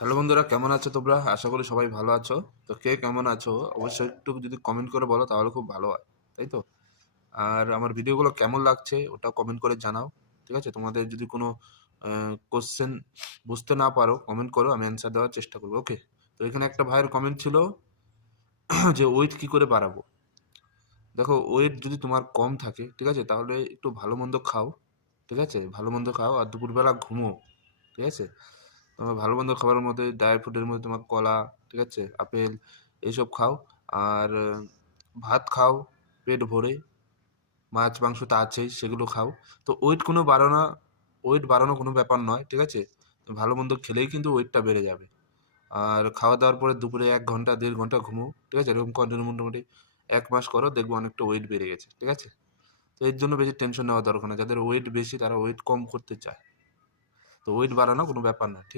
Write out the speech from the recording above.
Hello বন্ধুরা, কেমন আছো তোমরা? আশা করি সবাই ভালো আছো। তো কে কেমন আছো অবশ্যই একটু যদি কমেন্ট করে বলো তাহলে খুব ভালো হয়, তাই তো? আর আমার ভিডিওগুলো কেমন লাগছে ওটাও কমেন্ট করে জানাও। ঠিক আছে? তোমাদের যদি কোনো কোশ্চেন বুঝতে না পারো কমেন্ট করো, আমি অ্যান্সার দেওয়ার চেষ্টা করবো। ওকে? তো এখানে একটা ভাইয়ের কমেন্ট ছিল যে ওয়েট কি করে বাড়াবো? দেখো, ওয়েট যদি তোমার কম থাকে, ঠিক আছে, তাহলে একটু ভালো মন্দ খাও। ঠিক আছে? ভালো মন্দ খাও আর দুপুরবেলা ঘুমো। ঠিক আছে? তোমার ভালো মন্দ খাবারের মধ্যে ড্রাই ফ্রুটের মধ্যে তোমার কলা, ঠিক আছে, আপেল এইসব খাও। আর ভাত খাও পেট ভরে, মাছ মাংস তো আছেই সেগুলো খাও। তো ওয়েট বাড়ানো কোনো ব্যাপার নয়, ঠিক আছে? ভালো মন্দ খেলেই কিন্তু ওয়েটটা বেড়ে যাবে। আর খাওয়া দাওয়ার পরে দুপুরে 1 ঘন্টা 1.5 ঘন্টা ঘুমো, ঠিক আছে? এরকম কন্টিনিউ মোটামুটি 1 মাস করো, দেখবো অনেকটা ওয়েট বেড়ে গেছে, ঠিক আছে? তো এর জন্য বেশি টেনশন নেওয়া দরকার না। যাদের ওয়েট বেশি তারা ওয়েট কম করতে চায়। তো ওয়েট বাড়ানো কোনো ব্যাপার না, ঠিক